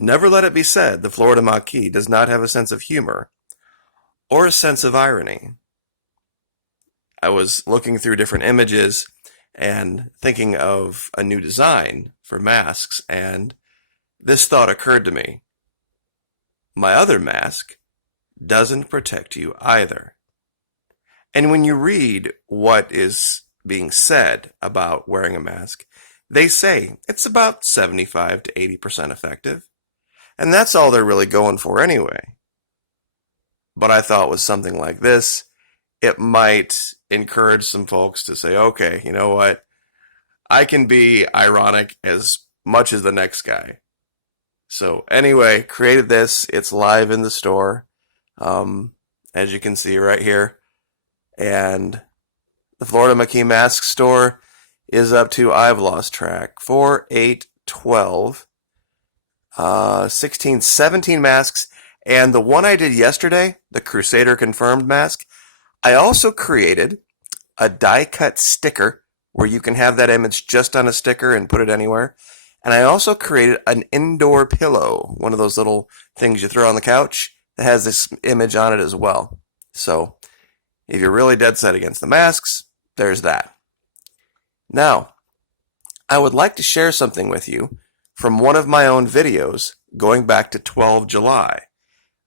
Never let it be said the Florida Maquis does not have a sense of humor or a sense of irony. I was looking through different images and thinking of a new design for masks, and this thought occurred to me. My other mask doesn't protect you either. And when you read what is being said about wearing a mask, they say it's about 75 to 80% effective. And that's all they're really going for anyway. But I thought with something like this, it might encourage some folks to say, okay, you know what? I can be ironic as much as the next guy. So anyway, created this. It's live in the store, as you can see right here. And the Florida Maquis Mask Store is up to, I've lost track, 4, 8, 12, 16, 17 masks. And the one I did yesterday, the Crusader Confirmed mask, I also created a die-cut sticker where you can have that image just on a sticker and put it anywhere. And I also created an indoor pillow, one of those little things you throw on the couch that has this image on it as well. So if you're really dead set against the masks, there's that. Now, I would like to share something with you from one of my own videos going back to 12 July,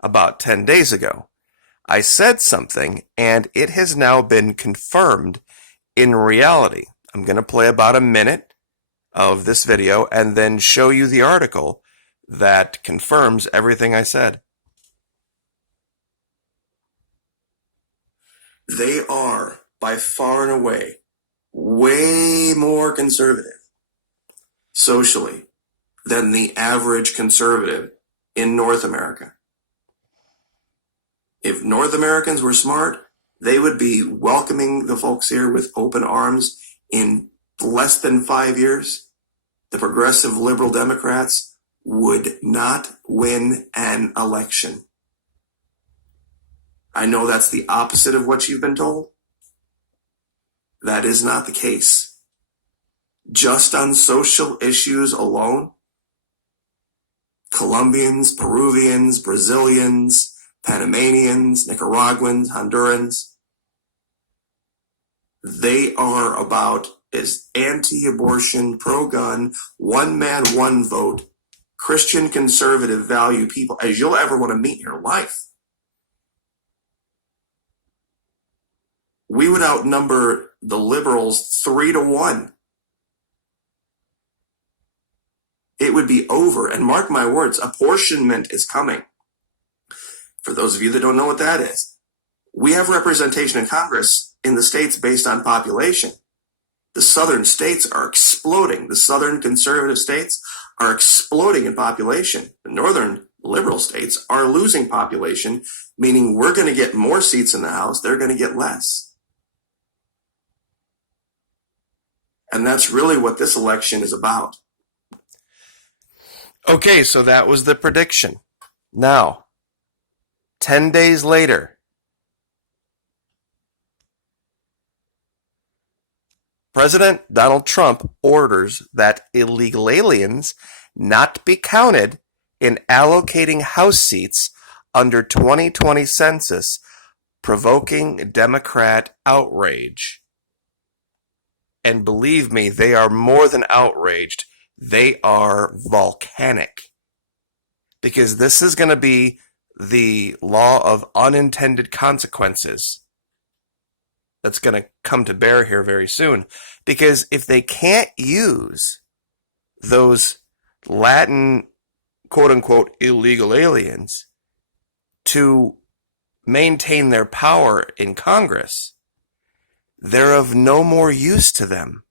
about 10 days ago. I said something, and it has now been confirmed in reality. I'm going to play about a minute of this video and then show you the article that confirms everything I said. They are, by far and away, way more conservative socially than the average conservative in North America. If North Americans were smart, they would be welcoming the folks here with open arms in less than 5 years. The progressive liberal Democrats would not win an election. I know that's the opposite of what you've been told. That is not the case. Just on social issues alone, Colombians, Peruvians, Brazilians, Panamanians, Nicaraguans, Hondurans, they are about as anti-abortion, pro-gun, one man, one vote, Christian conservative value people as you'll ever want to meet in your life. We would outnumber the liberals 3-1. It would be over. And mark my words, apportionment is coming. For those of you that don't know what that is, we have representation in Congress in the states based on population. The southern states are exploding. The southern conservative states are exploding in population. The northern liberal states are losing population, meaning we're going to get more seats in the House. They're going to get less. And that's really what this election is about. Okay, so that was the prediction. Now, 10 days later, President Donald Trump orders that illegal aliens not be counted in allocating House seats under 2020 census, provoking Democrat outrage. And believe me, they are more than outraged. They are volcanic. Because this is going to be the law of unintended consequences that's going to come to bear here very soon. Because if they can't use those Latin, quote-unquote, illegal aliens to maintain their power in Congress, they're of no more use to them.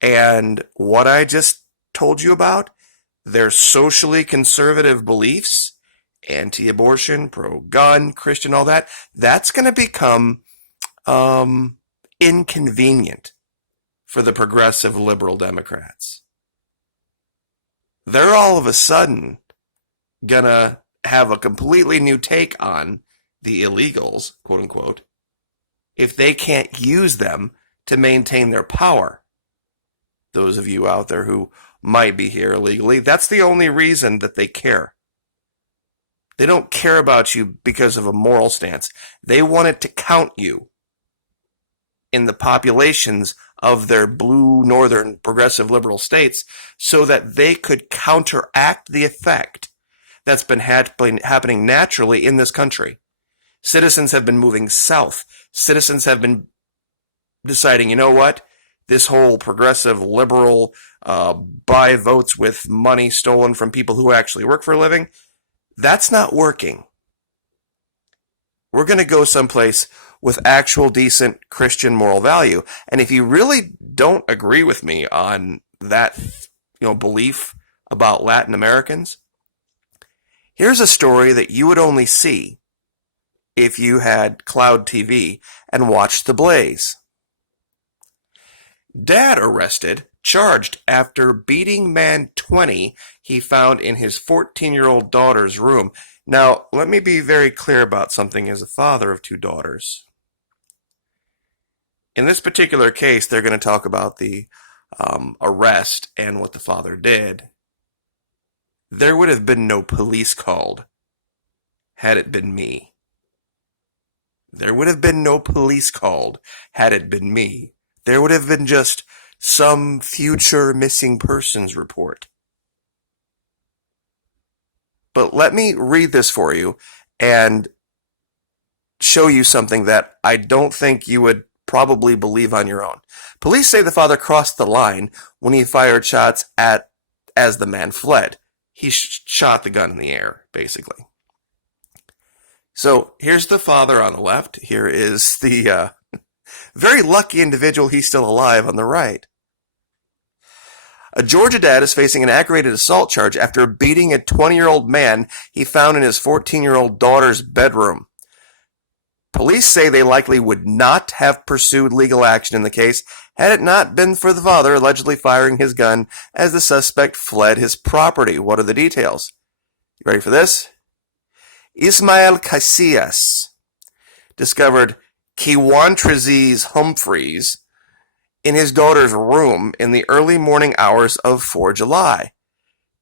And what I just told you about, their socially conservative beliefs, anti-abortion, pro-gun, Christian, all that, that's going to become inconvenient for the progressive liberal Democrats. They're all of a sudden going to have a completely new take on the illegals, quote unquote, if they can't use them to maintain their power. Those of you out there who might be here illegally. That's the only reason that they care. They don't care about you because of a moral stance. They wanted to count you in the populations of their blue, northern, progressive liberal states so that they could counteract the effect that's been happening naturally in this country. Citizens have been moving south. Citizens have been deciding, you know what? This whole progressive, liberal, buy votes with money stolen from people who actually work for a living, that's not working. We're going to go someplace with actual decent Christian moral value. And if you really don't agree with me on that, belief about Latin Americans, here's a story that you would only see if you had Cloud TV and watched The Blaze. Dad arrested, charged after beating man 20 he found in his 14-year-old daughter's room. Now, let me be very clear about something as a father of two daughters. In this particular case, they're going to talk about the arrest and what the father did. There would have been no police called had it been me. There would have been no police called had it been me. There would have been just some future missing persons report. But let me read this for you and show you something that I don't think you would probably believe on your own. Police say the father crossed the line when he fired shots as the man fled. He shot the gun in the air, basically. So here's the father on the left. Here is the very lucky individual, he's still alive, on the right. A Georgia dad is facing an aggravated assault charge after beating a 20-year-old man he found in his 14-year-old daughter's bedroom. Police say they likely would not have pursued legal action in the case had it not been for the father allegedly firing his gun as the suspect fled his property. What are the details? You ready for this? Ismael Casillas discovered Kiwantraziz Humphreys in his daughter's room in the early morning hours of 4 July.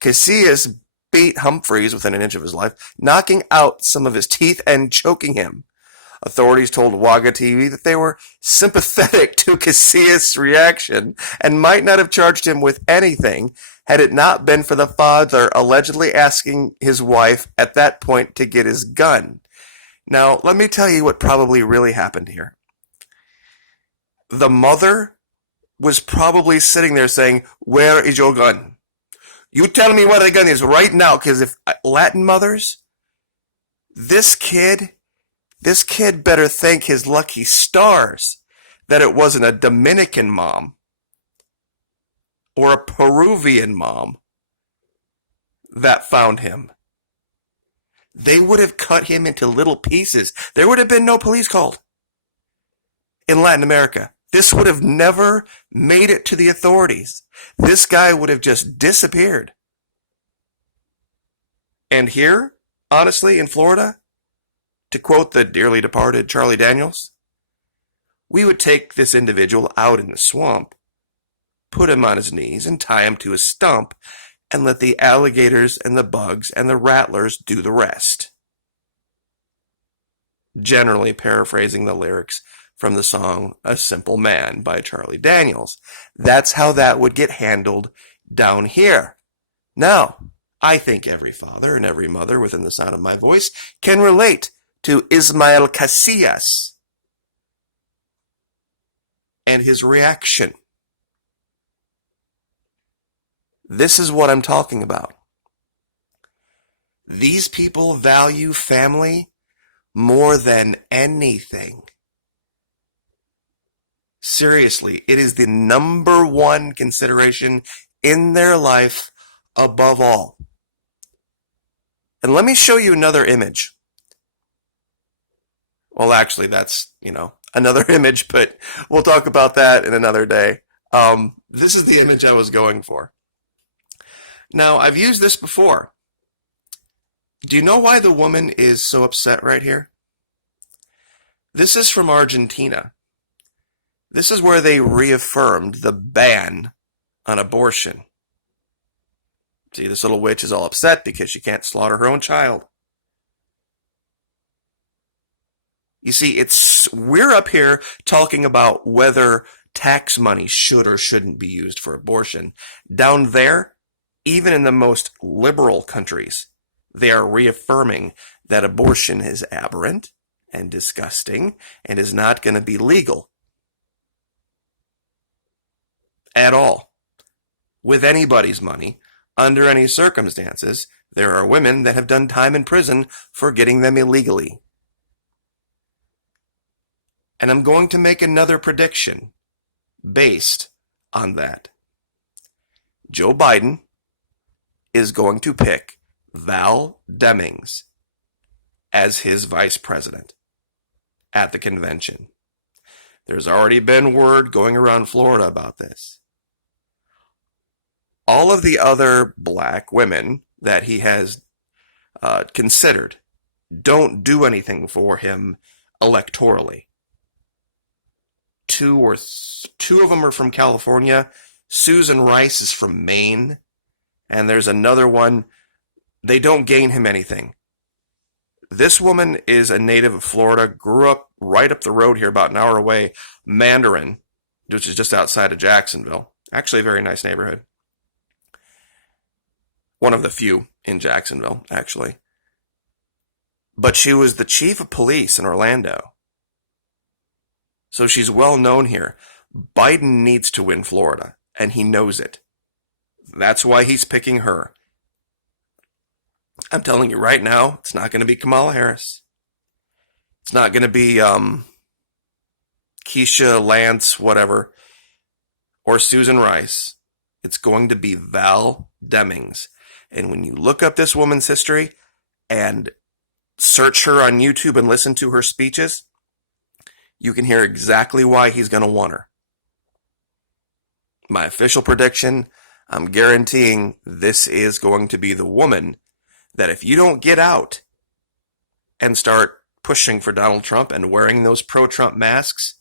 Casillas beat Humphreys within an inch of his life, knocking out some of his teeth and choking him. Authorities told Wagga TV that they were sympathetic to Casillas' reaction and might not have charged him with anything had it not been for the father allegedly asking his wife at that point to get his gun. Now, let me tell you what probably really happened here. The mother was probably sitting there saying, "Where is your gun? You tell me where the gun is right now," because if Latin mothers, this kid better thank his lucky stars that it wasn't a Dominican mom or a Peruvian mom that found him. They would have cut him into little pieces. There would have been no police called in Latin America. This would have never made it to the authorities. This guy would have just disappeared. And here, honestly, in Florida, to quote the dearly departed Charlie Daniels, we would take this individual out in the swamp, put him on his knees and tie him to a stump, and let the alligators and the bugs and the rattlers do the rest. Generally paraphrasing the lyrics from the song A Simple Man by Charlie Daniels. That's how that would get handled down here. Now, I think every father and every mother within the sound of my voice can relate to Ismael Casillas and his reaction. This is what I'm talking about. These people value family more than anything. Seriously, it is the number one consideration in their life above all. And let me show you another image. Well, actually, that's, another image, but we'll talk about that in another day. This is the image I was going for. Now, I've used this before. Do you know why the woman is so upset right here? This is from Argentina. This is where they reaffirmed the ban on abortion. See, this little witch is all upset because she can't slaughter her own child. You see, we're up here talking about whether tax money should or shouldn't be used for abortion. Down there, even in the most liberal countries, they are reaffirming that abortion is aberrant and disgusting and is not going to be legal at all. With anybody's money, under any circumstances, there are women that have done time in prison for getting them illegally. And I'm going to make another prediction based on that. Joe Biden is going to pick Val Demings as his vice president at the convention. There's already been word going around Florida about this. All of the other black women that he has considered don't do anything for him electorally. Two of them are from California. Susan Rice is from Maine. And there's another one. They don't gain him anything. This woman is a native of Florida, grew up right up the road here, about an hour away, Mandarin, which is just outside of Jacksonville. Actually, a very nice neighborhood. One of the few in Jacksonville, actually. But she was the chief of police in Orlando. So she's well known here. Biden needs to win Florida, and he knows it. That's why he's picking her. I'm telling you right now, it's not going to be Kamala Harris. It's not going to be Keisha, Lance, whatever, or Susan Rice. It's going to be Val Demings. And when you look up this woman's history and search her on YouTube and listen to her speeches, you can hear exactly why he's going to want her. My official prediction, I'm guaranteeing this is going to be the woman that if you don't get out and start pushing for Donald Trump and wearing those pro-Trump masks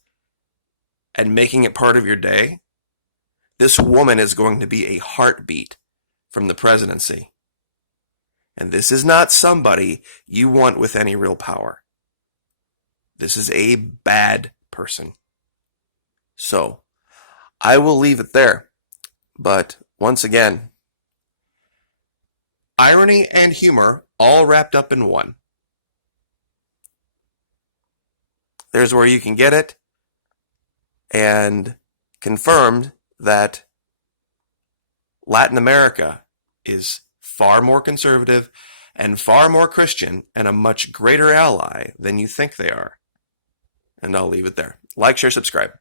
and making it part of your day, this woman is going to be a heartbeat from the presidency. And this is not somebody you want with any real power. This is a bad person. So, I will leave it there. But once again, irony and humor all wrapped up in one. There's where you can get it, and confirmed that Latin America is far more conservative and far more Christian and a much greater ally than you think they are. And I'll leave it there. Like, share, subscribe.